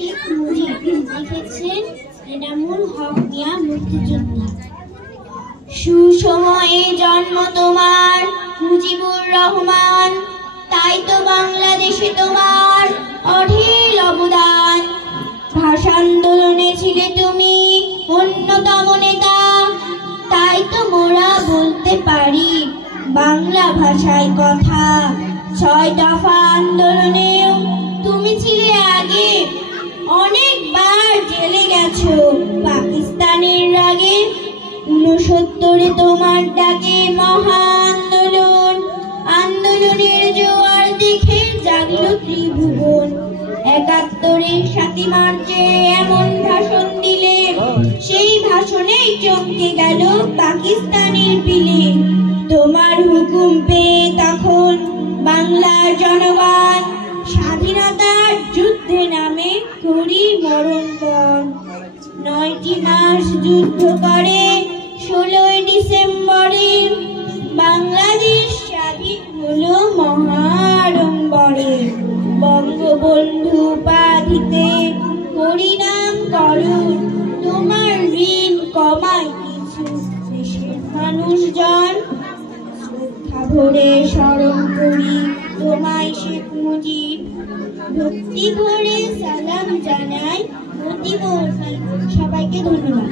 শেখ মুজিব লিখেছেন এনামুল হক মিয়া মুক্তিযোদ্ধা। সুসময়ে জন্ম তোমার মুজিবুর রহমান, তাই তো বাংলাদেশে তোমার অঢেল অবদান। ভাষা আন্দোলনে ছিলে তুমি অন্যতম নেতা, তাই তো মোরা বলতে পারি বাংলা ভাষায় কথা। ৬ দফা আন্দোলনেও তুমি ছিলে আগে, অনেকবার জেলে গেছো পাকিস্তানের রাগে। ৬৯ তোমার ডাকে মহা আন্দোলন, আন্দোলনের জোয়ার দেখে জাগল ত্রিভুবন। ৭১ ৭ই মার্চে এমন ভাষণ দিলে, সেই ভাষণেই চমকে গেল পাকিস্তানের বিলে। তোমার হুকুম পেয়ে তখন বাংলার জনগণ স্বাধীনতার যুদ্ধে নামে করি মরণপণ। ৯টি মাস যুদ্ধ করে ১৬ই ডিসেম্বরে বাংলাদেশ স্বাধীন হলো মহাড়ম্বরে। বঙ্গবন্ধু উপাধিতে করি নামকরণ, তোমার ঋণ কমাই কিছু দেশের মানুষজন। শ্রদ্ধা ভরে স্মরণ করি তোমায় শেখ মুজিব, ভক্তি ভরে সালাম জানাই অতি গভীর। সবাইকে ধন্যবাদ।